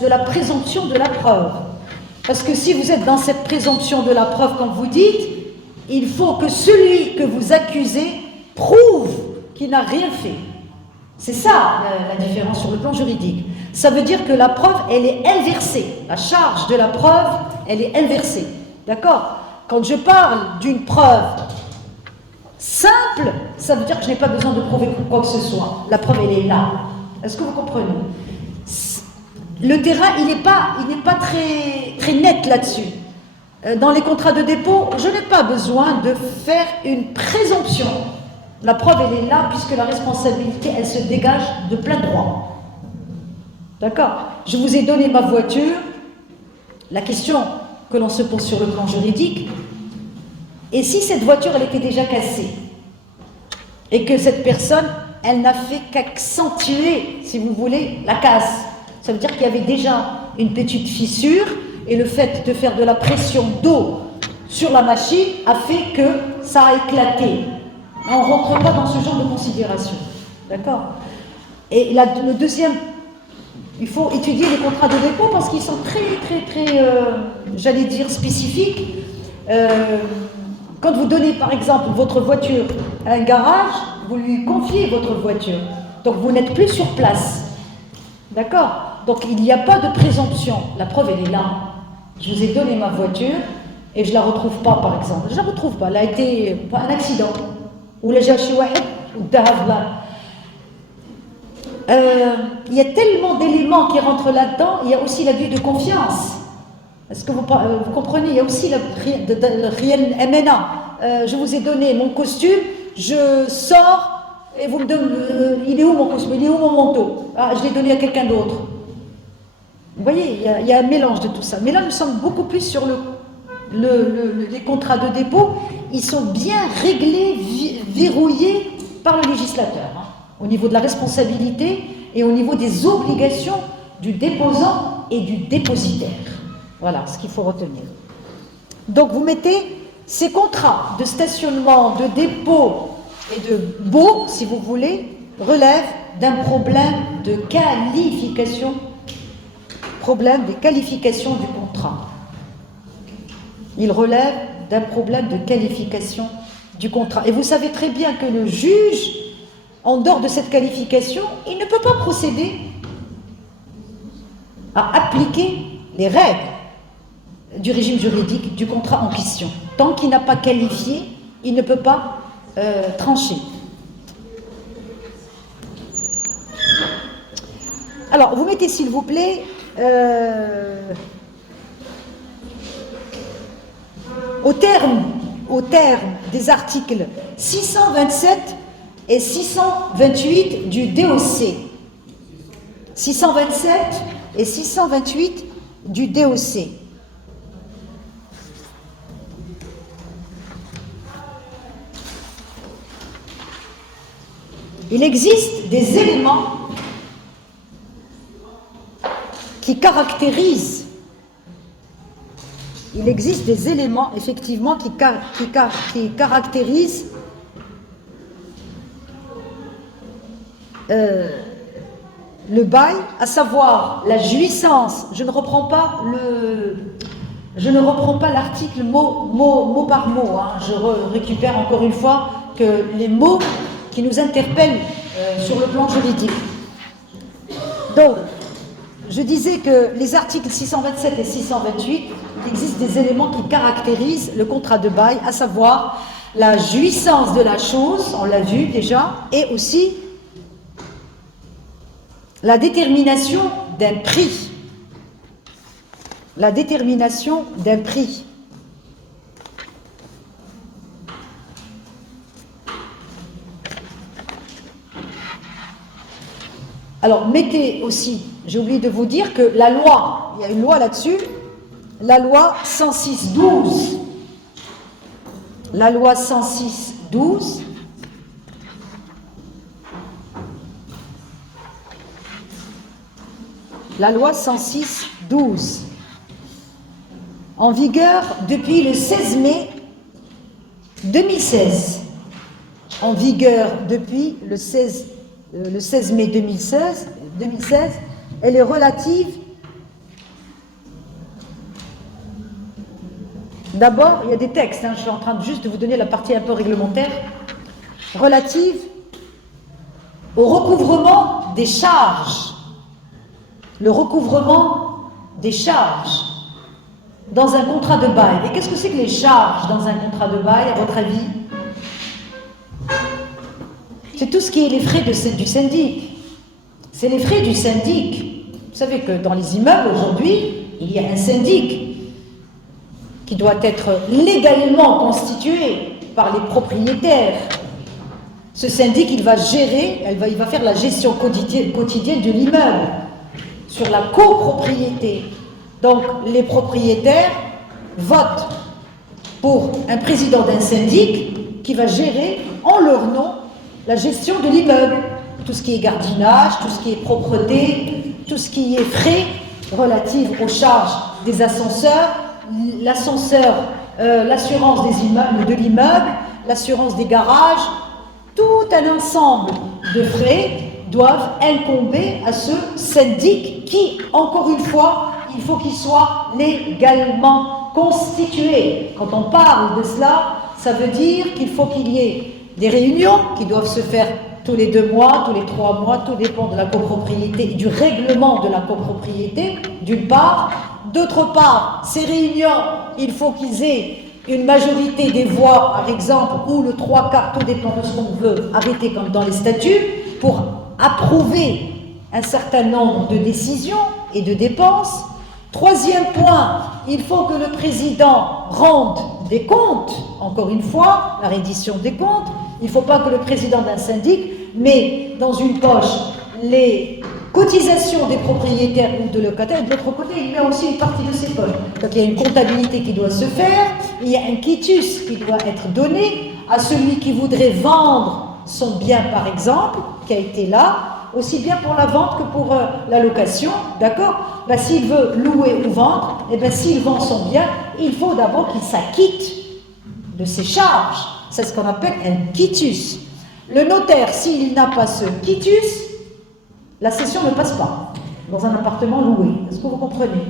de la présomption de la preuve. Parce que si vous êtes dans cette présomption de la preuve, comme vous dites, il faut que celui que vous accusez prouve qu'il n'a rien fait. C'est ça la différence sur le plan juridique. Ça veut dire que la preuve, elle est inversée. La charge de la preuve, elle est inversée. D'accord? Quand je parle d'une preuve simple, ça veut dire que je n'ai pas besoin de prouver quoi que ce soit. La preuve, elle est là. Est-ce que vous comprenez? Le terrain, il n'est pas très net là-dessus. Dans les contrats de dépôt, je n'ai pas besoin de faire une présomption. La preuve, elle est là, puisque la responsabilité, elle se dégage de plein droit. D'accord? Je vous ai donné ma voiture. La question que l'on se pose sur le plan juridique, et si cette voiture, elle était déjà cassée, et que cette personne, elle n'a fait qu'accentuer, si vous voulez, la casse. Ça veut dire qu'il y avait déjà une petite fissure, et le fait de faire de la pression d'eau sur la machine a fait que ça a éclaté. On ne rentre pas dans ce genre de considération. D'accord? Et le deuxième, il faut étudier les contrats de dépôt parce qu'ils sont très, j'allais dire, spécifiques. Quand vous donnez, par exemple, votre voiture à un garage, vous lui confiez votre voiture. Donc, vous n'êtes plus sur place. D'accord? Donc, il n'y a pas de présomption. La preuve, elle est là. Je vous ai donné ma voiture et je ne la retrouve pas, par exemple. Je ne la retrouve pas. Elle a été un accident. Ou la j'ai acheté ou il y a tellement d'éléments qui rentrent là-dedans. Il y a aussi l'abus de confiance. Est-ce que vous comprenez? Il y a aussi le réel MNA. Je vous ai donné mon costume, je sors et vous me donnez, il est où mon costume? Il est où mon manteau? Ah, je l'ai donné à quelqu'un d'autre. Vous voyez, il y a un mélange de tout ça. Mais là, nous sommes beaucoup plus sur les contrats de dépôt. Ils sont bien réglés, verrouillés par le législateur, hein, au niveau de la responsabilité et au niveau des obligations du déposant et du dépositaire. Voilà ce qu'il faut retenir. Donc vous mettez ces contrats de stationnement, de dépôt et de baux, si vous voulez, relèvent d'un problème de qualification, problème des qualifications du contrat. Il relève d'un problème de qualification du contrat. Et vous savez très bien que le juge, en dehors de cette qualification, il ne peut pas procéder à appliquer les règles du régime juridique du contrat en question. Tant qu'il n'a pas qualifié, il ne peut pas trancher. Alors, vous mettez s'il vous plaît au terme des articles 627 et 628 du DOC. 627 et 628 du DOC. Il existe des éléments qui caractérisent. Il existe des éléments, effectivement, qui caractérisent le bail, à savoir la jouissance. Je ne reprends pas l'article mot par mot. Hein. Je récupère encore une fois que les mots qui nous interpellent sur le plan juridique. Donc, je disais que les articles 627 et 628, il existe des éléments qui caractérisent le contrat de bail, à savoir la jouissance de la chose, on l'a vu déjà, et aussi la détermination d'un prix. La détermination d'un prix. Alors, mettez aussi, j'ai oublié de vous dire que la loi, il y a une loi là-dessus, la loi 106-12. La loi 106-12. La loi 106-12. En vigueur depuis le 16 mai 2016. En vigueur depuis le 16 mai 2016, elle est relative D'abord, il y a des textes, je suis en train juste de vous donner la partie un peu réglementaire, relative au recouvrement des charges. Le recouvrement des charges dans un contrat de bail. Et qu'est-ce que c'est que les charges dans un contrat de bail, à votre avis? C'est tout ce qui est les frais du syndic. C'est les frais du syndic. Vous savez que dans les immeubles, aujourd'hui, il y a un syndic qui doit être légalement constitué par les propriétaires. Ce syndic, il va gérer, il va faire la gestion quotidienne de l'immeuble sur la copropriété. Donc, les propriétaires votent pour un président d'un syndic qui va gérer en leur nom la gestion de l'immeuble. Tout ce qui est gardiennage, tout ce qui est propreté, tout ce qui est frais relatifs aux charges des ascenseurs, l'assurance des immeubles, de l'immeuble, l'assurance des garages, tout un ensemble de frais doivent incomber à ce syndic qui, encore une fois, il faut qu'il soit légalement constitué. Quand on parle de cela, ça veut dire qu'il faut qu'il y ait des réunions qui doivent se faire tous les 2 mois, tous les 3 mois, tout dépend de la copropriété et du règlement de la copropriété, d'une part. D'autre part, ces réunions, il faut qu'ils aient une majorité des voix, par exemple, ou le 3/4, tout dépend de ce qu'on veut arrêter comme dans les statuts, pour approuver un certain nombre de décisions et de dépenses. Troisième point, il faut que le président rende des comptes, encore une fois, la reddition des comptes. Il ne faut pas que le président d'un syndic mette dans une poche les cotisations des propriétaires ou de locataires, et de l'autre côté, il met aussi une partie de ses poches. Donc il y a une comptabilité qui doit se faire, il y a un quitus qui doit être donné à celui qui voudrait vendre son bien, par exemple, qui a été là, aussi bien pour la vente que pour la location, d'accord? S'il veut louer ou vendre, s'il vend son bien, il faut d'abord qu'il s'acquitte de ses charges. C'est ce qu'on appelle un quitus. Le notaire, s'il n'a pas ce quitus, la cession ne passe pas dans un appartement loué. Est-ce que vous comprenez?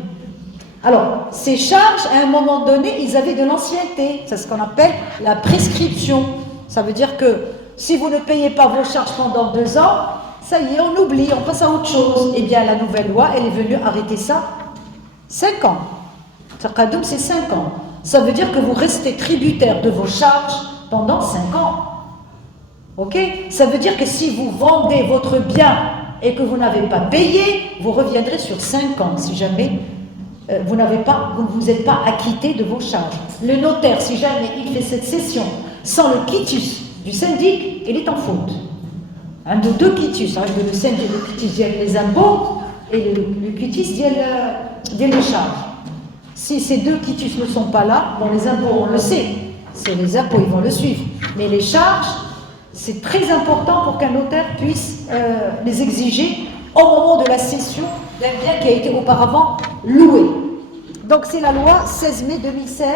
Alors, ces charges, à un moment donné, ils avaient de l'ancienneté. C'est ce qu'on appelle la prescription. Ça veut dire que si vous ne payez pas vos charges pendant 2 ans, ça y est, on oublie, on passe à autre chose. Eh bien, la nouvelle loi, elle est venue arrêter ça 5 ans. Taqadoum, c'est 5 ans. Ça veut dire que vous restez tributaire de vos charges pendant 5 ans. Ok? Ça veut dire que si vous vendez votre bien et que vous n'avez pas payé, vous reviendrez sur 5 ans si jamais vous ne vous êtes pas acquitté de vos charges. Le notaire, si jamais il fait cette cession sans le quitus du syndic, il est en faute. Un de 2 quitus, le syndic, le quitus dit les impôts et le quitus dit les charges. Si ces 2 quitus ne sont pas là, bon, les impôts, on le sait, c'est les impôts, ils vont le suivre. Mais les charges, c'est très important pour qu'un notaire puisse les exiger au moment de la cession d'un bien qui a été auparavant loué. Donc c'est la loi 16 mai 2016.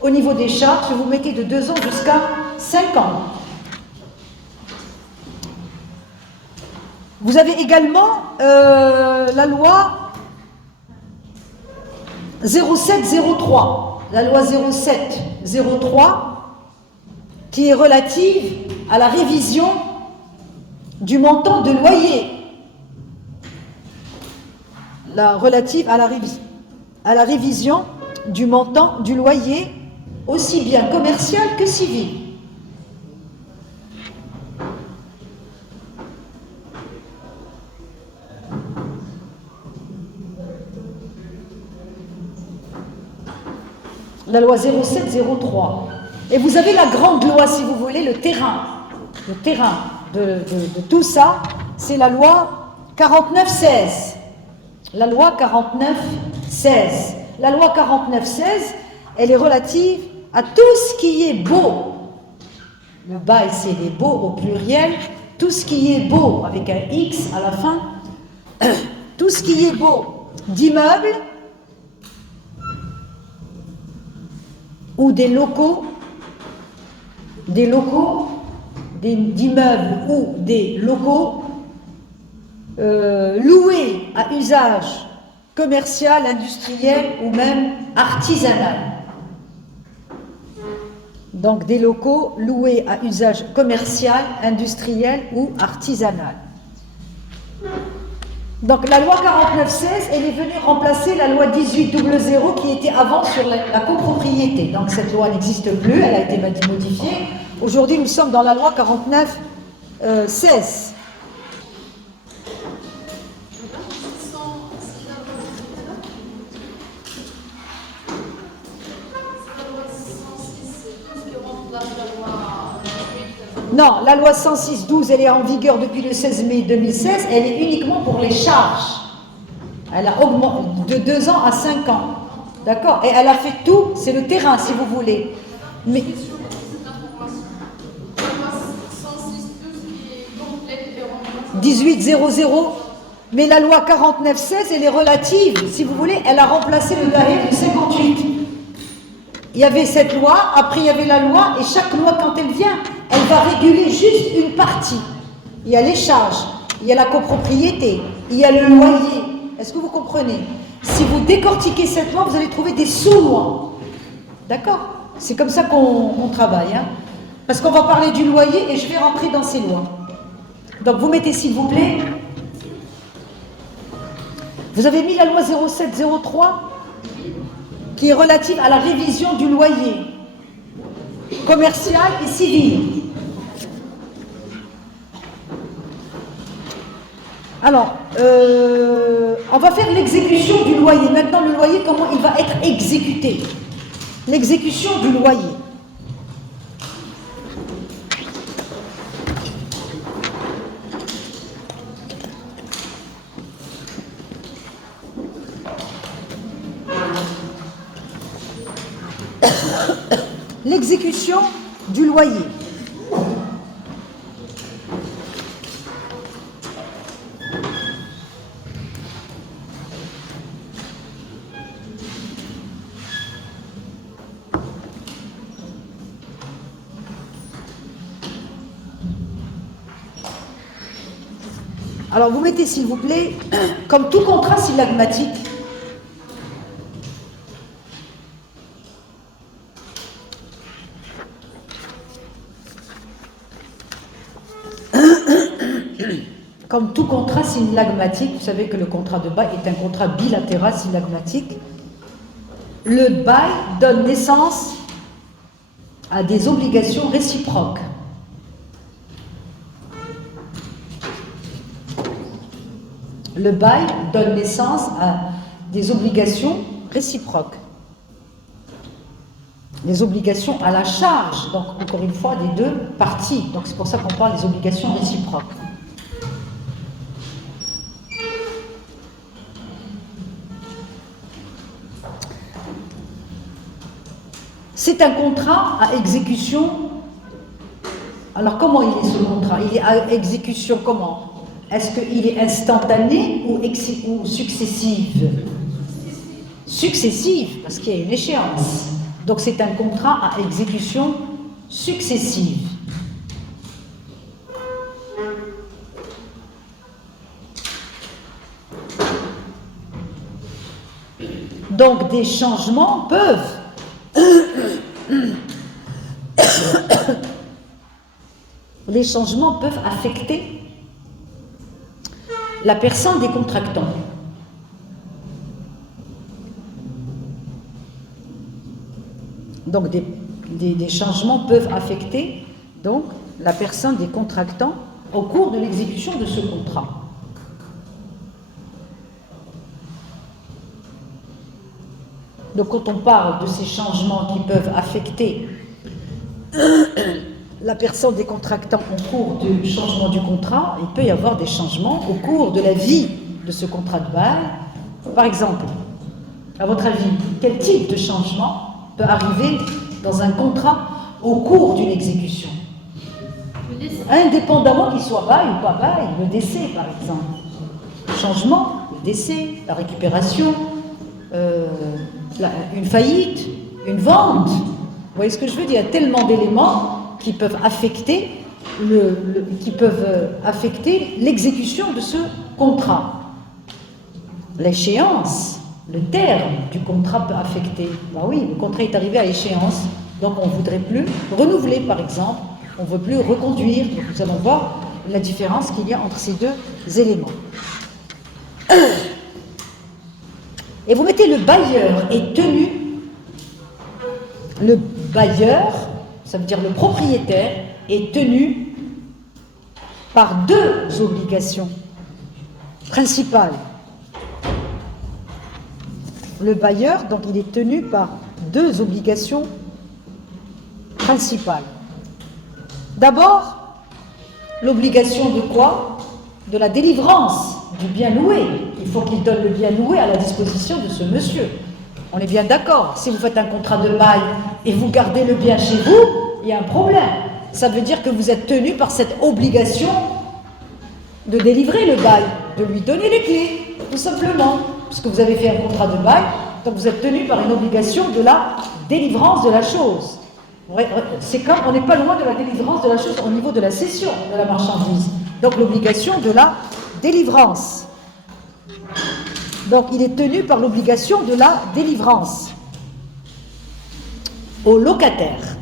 Au niveau des charges, vous mettez de 2 ans jusqu'à 5 ans. Vous avez également la loi 0703, la loi 0703 qui est relative à la révision du montant de loyer, relative à la révision du montant du loyer, aussi bien commercial que civil. La loi 0703. Et vous avez la grande loi, si vous voulez, le terrain de tout ça, c'est la loi 4916. La loi 4916. La loi 4916, elle est relative à tout ce qui est beau. Le bail, c'est les beaux au pluriel. Tout ce qui est beau, avec un X à la fin, tout ce qui est beau d'immeubles ou des locaux, d'immeubles ou des locaux loués à usage commercial, industriel ou même artisanal. Donc des locaux loués à usage commercial, industriel ou artisanal. Donc la loi 49-16, elle est venue remplacer la loi 18-00 qui était avant sur la copropriété. Donc cette loi n'existe plus, elle a été modifiée. Aujourd'hui, nous sommes dans la loi 49-16. Non, la loi 106-12, elle est en vigueur depuis le 16 mai 2016, elle est uniquement pour les charges. Elle a augmenté de 2 ans à 5 ans. D'accord? Et elle a fait tout, c'est le terrain si vous voulez. Mais 18-00, mais la loi 49-16, elle est relative, si vous voulez, elle a remplacé le Daher de 58. Il y avait cette loi, après il y avait la loi, et chaque loi, quand elle vient, elle va réguler juste une partie. Il y a les charges, il y a la copropriété, il y a le loyer. Est-ce que vous comprenez? Si vous décortiquez cette loi, vous allez trouver des sous-lois. D'accord? C'est comme ça qu'on travaille. Hein? Parce qu'on va parler du loyer et je vais rentrer dans ces lois. Donc vous mettez s'il vous plaît. Vous avez mis la loi 0703 qui est relative à la révision du loyer commercial et civil. Alors, on va faire l'exécution du loyer. Maintenant, le loyer, comment il va être exécuté? L'exécution du loyer. L'exécution du loyer. Alors vous mettez s'il vous plaît, comme tout contrat syllagmatique, comme tout contrat syllagmatique, vous savez que le contrat de bail est un contrat bilatéral syllagmatique, le bail donne naissance à des obligations réciproques. Le bail donne naissance à des obligations réciproques. Des obligations à la charge, donc encore une fois, des deux parties. Donc c'est pour ça qu'on parle des obligations réciproques. C'est un contrat à exécution. Alors comment il est ce contrat? Il est à exécution comment? Est-ce qu'il est instantané ou successive? Successive, parce qu'il y a une échéance. Donc c'est un contrat à exécution successive. Donc des changements peuvent les changements peuvent affecter la personne des contractants. Donc des changements peuvent affecter donc la personne des contractants au cours de l'exécution de ce contrat. Donc quand on parle de ces changements qui peuvent affecter la personne des contractants au cours du changement du contrat, il peut y avoir des changements au cours de la vie de ce contrat de bail. Par exemple, à votre avis, quel type de changement peut arriver dans un contrat au cours d'une exécution? Indépendamment qu'il soit bail ou pas bail, le décès par exemple. Le changement, le décès, la récupération, une faillite, une vente. Vous voyez ce que je veux dire? Il y a tellement d'éléments qui peuvent affecter l'exécution de ce contrat. L'échéance, le terme du contrat peut affecter. Ben oui, le contrat est arrivé à échéance. Donc on ne voudrait plus renouveler, par exemple, on ne veut plus reconduire. Donc nous allons voir la différence qu'il y a entre ces deux éléments. Et vous mettez le bailleur est tenu. Le bailleur, ça veut dire le propriétaire, est tenu par deux obligations principales. Le bailleur, donc, il est tenu par deux obligations principales. D'abord, l'obligation de quoi? De la délivrance du bien loué. Il faut qu'il donne le bien loué à la disposition de ce monsieur. On est bien d'accord. Si vous faites un contrat de bail et vous gardez le bien chez vous, il y a un problème. Ça veut dire que vous êtes tenu par cette obligation de délivrer le bail, de lui donner les clés, tout simplement. Puisque vous avez fait un contrat de bail, donc vous êtes tenu par une obligation de la délivrance de la chose. C'est comme, on n'est pas loin de la délivrance de la chose au niveau de la cession de la marchandise. Donc l'obligation de la délivrance. Donc il est tenu par l'obligation de la délivrance au locataire.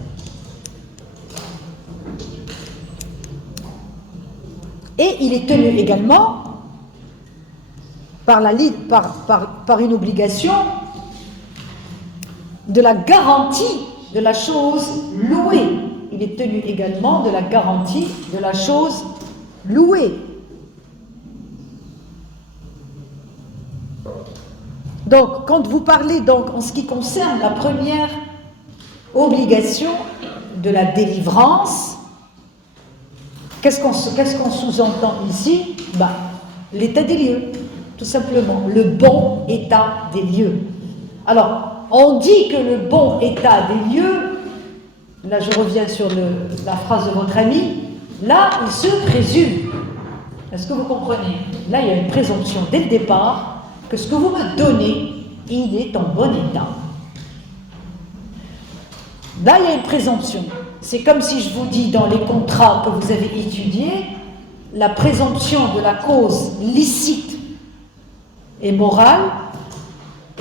Et il est tenu également par une obligation de la garantie de la chose louée. Il est tenu également de la garantie de la chose louée. Donc, quand vous parlez donc en ce qui concerne la première obligation de la délivrance, qu'est-ce qu'on sous-entend ici? L'état des lieux, tout simplement, le bon état des lieux. Alors, on dit que le bon état des lieux, là je reviens sur la phrase de votre ami, là il se présume. Est-ce que vous comprenez? Là il y a une présomption dès le départ que ce que vous me donnez, il est en bon état. Là il y a une présomption. C'est comme si je vous dis dans les contrats que vous avez étudiés, la présomption de la cause licite et morale,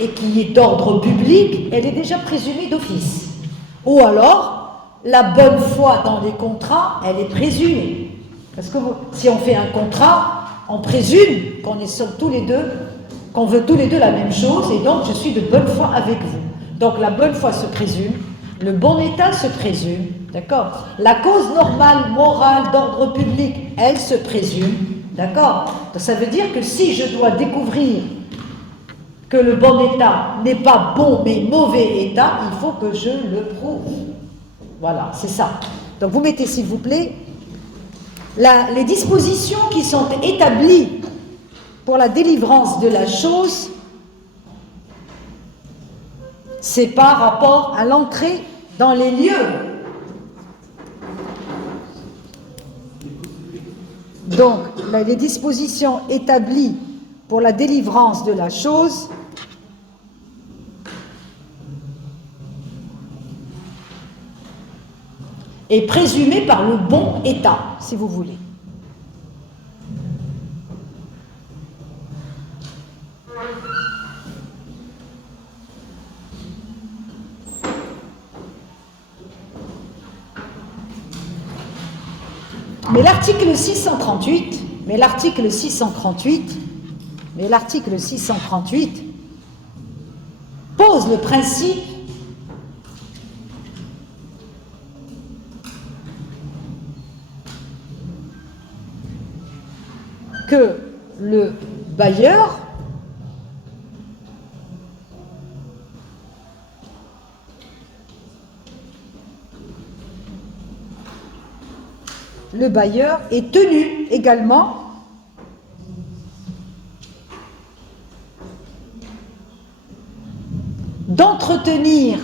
et qui est d'ordre public, elle est déjà présumée d'office. Ou alors, la bonne foi dans les contrats, elle est présumée. Parce que si on fait un contrat, on présume qu'on est tous les deux, qu'on veut tous les deux la même chose, et donc je suis de bonne foi avec vous. Donc la bonne foi se présume, le bon état se présume, d'accord? La cause normale, morale, d'ordre public, elle se présume, d'accord? Donc ça veut dire que si je dois découvrir que le bon état n'est pas bon mais mauvais état, il faut que je le prouve. Voilà, c'est ça. Donc vous mettez s'il vous plaît les dispositions qui sont établies pour la délivrance de la chose, c'est par rapport à l'entrée dans les lieux. Donc les dispositions établies pour la délivrance de la chose est présumé par le bon état, si vous voulez. Mais l'article 638 pose le principe que le bailleur est tenu également d'entretenir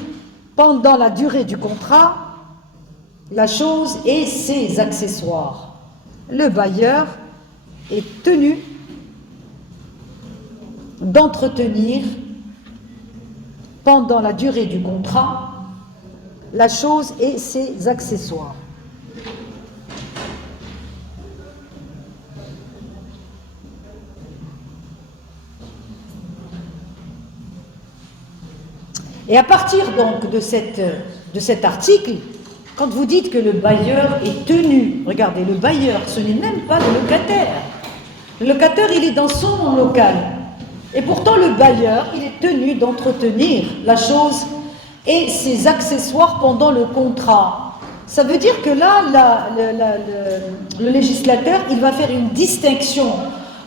pendant la durée du contrat la chose et ses accessoires. Le bailleur est tenu d'entretenir pendant la durée du contrat la chose et ses accessoires. Et à partir donc de de cet article, quand vous dites que le bailleur est tenu, regardez, le bailleur, ce n'est même pas le locataire. Le locataire, il est dans son local. Et pourtant, le bailleur, il est tenu d'entretenir la chose et ses accessoires pendant le contrat. Ça veut dire que là, le législateur, il va faire une distinction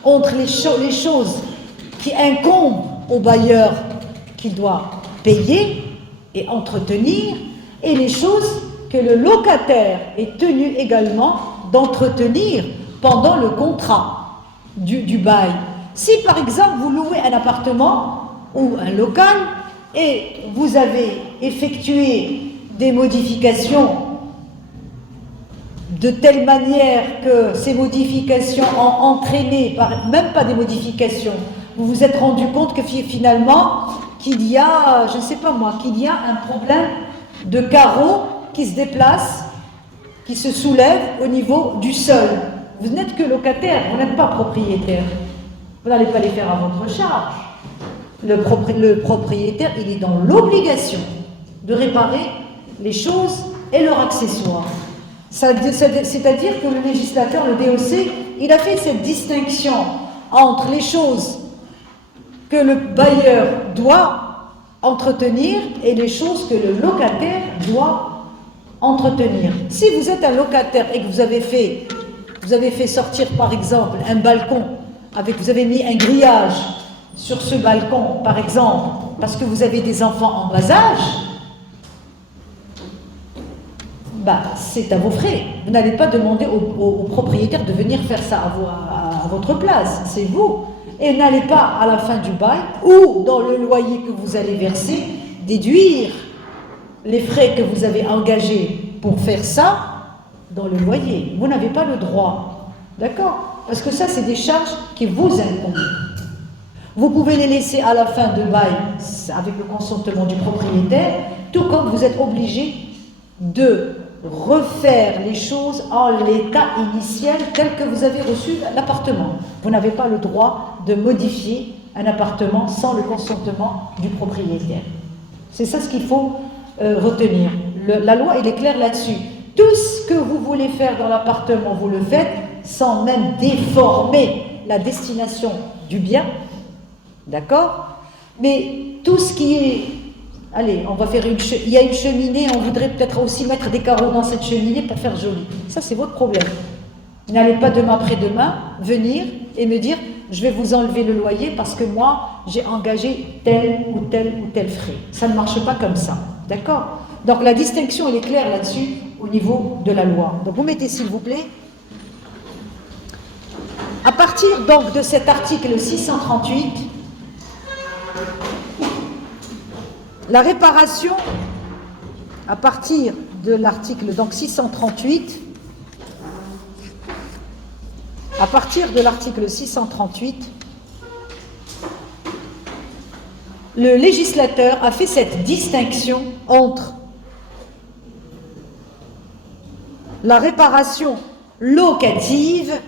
entre les choses qui incombent au bailleur qu'il doit payer et entretenir, et les choses que le locataire est tenu également d'entretenir pendant le contrat du bail. Si par exemple vous louez un appartement ou un local et vous avez effectué des modifications de telle manière que ces modifications ont entraîné, même pas des modifications, vous vous êtes rendu compte que finalement qu'il y a, je ne sais pas moi, qu'il y a un problème de carreaux qui se déplacent, qui se soulèvent au niveau du sol. Vous n'êtes que locataire, vous n'êtes pas propriétaire. Vous n'allez pas les faire à votre charge. Le propriétaire, il est dans l'obligation de réparer les choses et leurs accessoires. C'est-à-dire que le législateur, le DOC, il a fait cette distinction entre les choses que le bailleur doit entretenir et les choses que le locataire doit entretenir. Si vous êtes un locataire et que vous avez fait sortir par exemple un balcon, vous avez mis un grillage sur ce balcon par exemple, parce que vous avez des enfants en bas âge, c'est à vos frais. Vous n'allez pas demander au propriétaire de venir faire ça à votre place, c'est vous. Et n'allez pas à la fin du bail ou dans le loyer que vous allez verser déduire les frais que vous avez engagés pour faire ça dans le loyer. Vous n'avez pas le droit, d'accord? Parce que ça, c'est des charges qui vous incombent. Vous pouvez les laisser à la fin de bail avec le consentement du propriétaire, tout comme vous êtes obligé de refaire les choses en l'état initial tel que vous avez reçu l'appartement. Vous n'avez pas le droit de modifier un appartement sans le consentement du propriétaire. C'est ça ce qu'il faut retenir. La loi, elle est claire là-dessus. Tout ce que vous voulez faire dans l'appartement, vous le faites sans même déformer la destination du bien. D'accord? Mais tout ce qui est... Allez, on va faire il y a une cheminée, on voudrait peut-être aussi mettre des carreaux dans cette cheminée pour faire joli. Ça, c'est votre problème. N'allez pas demain après-demain venir et me dire je vais vous enlever le loyer parce que moi, j'ai engagé tel ou tel frais. Ça ne marche pas comme ça. D'accord? Donc la distinction, elle est claire là-dessus au niveau de la loi. Donc vous mettez s'il vous plaît. À partir donc de cet article 638, la réparation, à partir de l'article donc 638, à partir de l'article 638, le législateur a fait cette distinction entre la réparation locative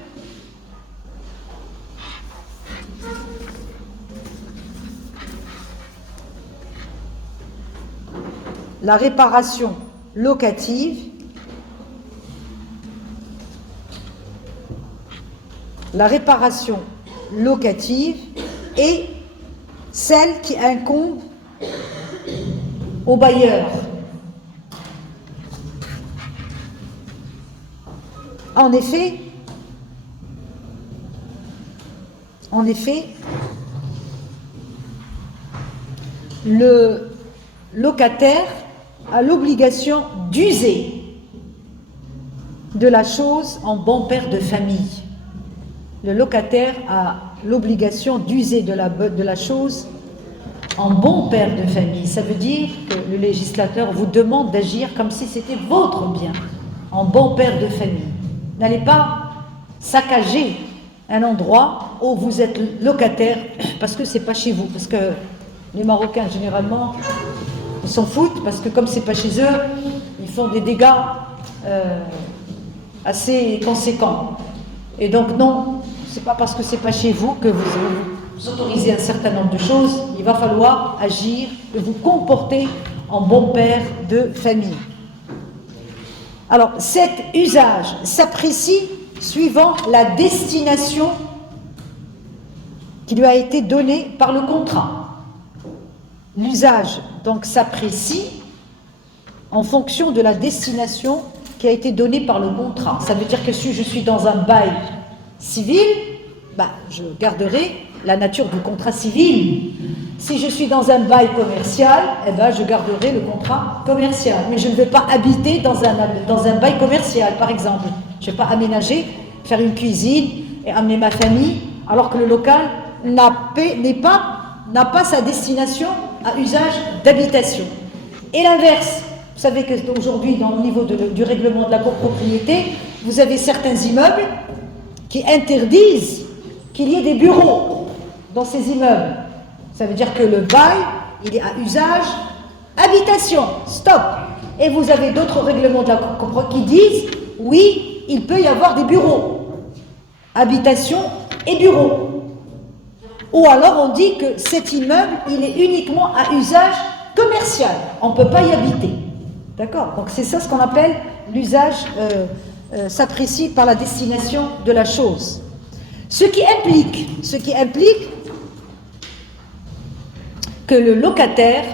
et celle qui incombe au bailleur. En effet, le locataire a l'obligation d'user de la chose en bon père de famille. Le locataire a l'obligation d'user de la chose en bon père de famille. Ça veut dire que le législateur vous demande d'agir comme si c'était votre bien, en bon père de famille. N'allez pas saccager un endroit où vous êtes locataire parce que c'est pas chez vous. Parce que les Marocains, généralement, ils s'en foutent parce que comme c'est pas chez eux, ils font des dégâts assez conséquents. Et donc non, c'est pas parce que c'est pas chez vous que vous autorisez un certain nombre de choses. Il va falloir agir et vous comporter en bon père de famille. Alors, cet usage s'apprécie suivant la destination qui lui a été donnée par le contrat. L'usage, donc, s'apprécie en fonction de la destination qui a été donnée par le contrat. Ça veut dire que si je suis dans un bail civil, je garderai la nature du contrat civil. Si je suis dans un bail commercial, je garderai le contrat commercial. Mais je ne vais pas habiter dans un bail commercial, par exemple. Je ne vais pas aménager, faire une cuisine et amener ma famille, alors que le local n'a pas sa destination à usage d'habitation. Et l'inverse, vous savez qu'aujourd'hui, au niveau du règlement de la copropriété, vous avez certains immeubles qui interdisent qu'il y ait des bureaux dans ces immeubles. Ça veut dire que le bail, il est à usage habitation, stop. Et vous avez d'autres règlements de la copropriété qui disent, oui, il peut y avoir des bureaux, habitation et bureaux. Ou alors on dit que cet immeuble, il est uniquement à usage commercial, on ne peut pas y habiter. D'accord? Donc c'est ça ce qu'on appelle l'usage s'apprécie par la destination de la chose. Ce qui implique que le locataire,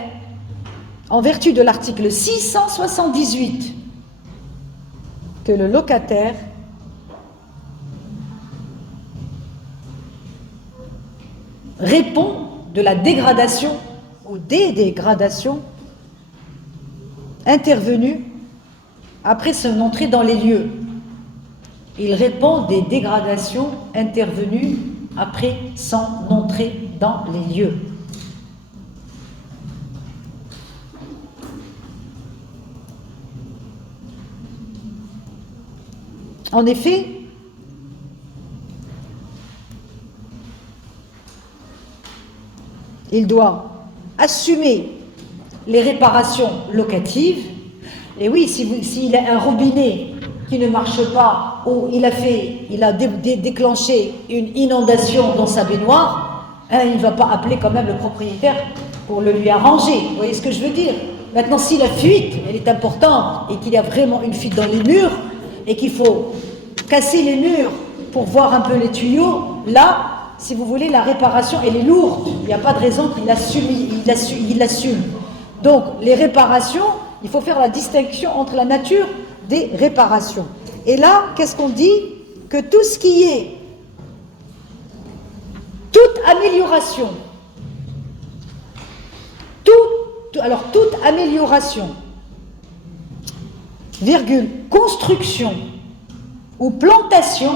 en vertu de l'article 678, que le locataire répond de la dégradation ou des dégradations intervenues après son entrée dans les lieux. Il répond des dégradations intervenues après son entrée dans les lieux. En effet, il doit assumer les réparations locatives. Et oui, s'il a un robinet qui ne marche pas ou il a déclenché une inondation dans sa baignoire, il ne va pas appeler quand même le propriétaire pour le lui arranger. Vous voyez ce que je veux dire? Maintenant, si la fuite, elle est importante et qu'il y a vraiment une fuite dans les murs et qu'il faut casser les murs pour voir un peu les tuyaux, là, si vous voulez, la réparation, elle est lourde. Il n'y a pas de raison qu'il l'assume. Donc, les réparations, il faut faire la distinction entre la nature des réparations. Et là, qu'est-ce qu'on dit? Que tout ce qui est, toute amélioration, toute amélioration, virgule, construction ou plantation,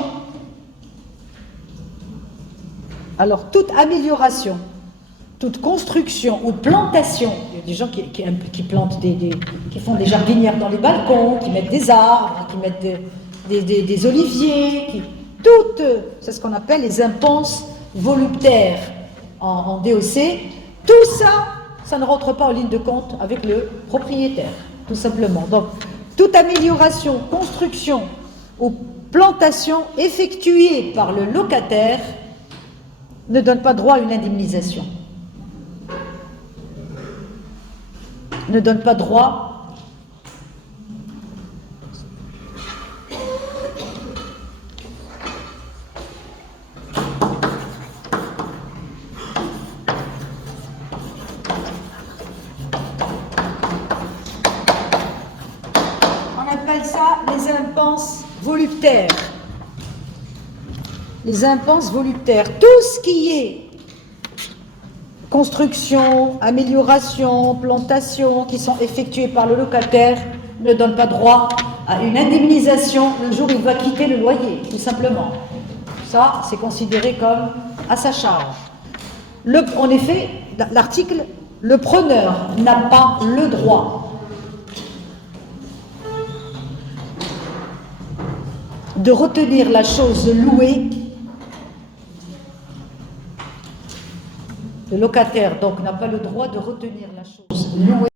alors toute amélioration, toute construction ou plantation, il y a des gens qui plantent qui font des jardinières dans les balcons, qui mettent des arbres, qui mettent des oliviers, c'est ce qu'on appelle les impenses voluptaires en DOC. Tout ça ne rentre pas en ligne de compte avec le propriétaire, tout simplement. Donc, toute amélioration, construction ou plantation effectuée par le locataire ne donne pas droit à une indemnisation. Ne donne pas droit on appelle ça les impenses voluptaires. Les impenses voluptaires, tout ce qui est construction, amélioration, plantation qui sont effectuées par le locataire ne donne pas droit à une indemnisation le jour où il va quitter le loyer, tout simplement. Ça, c'est considéré comme à sa charge. En effet, l'article, le preneur n'a pas le droit de retenir la chose louée. Le locataire, donc, n'a pas le droit de retenir la chose louée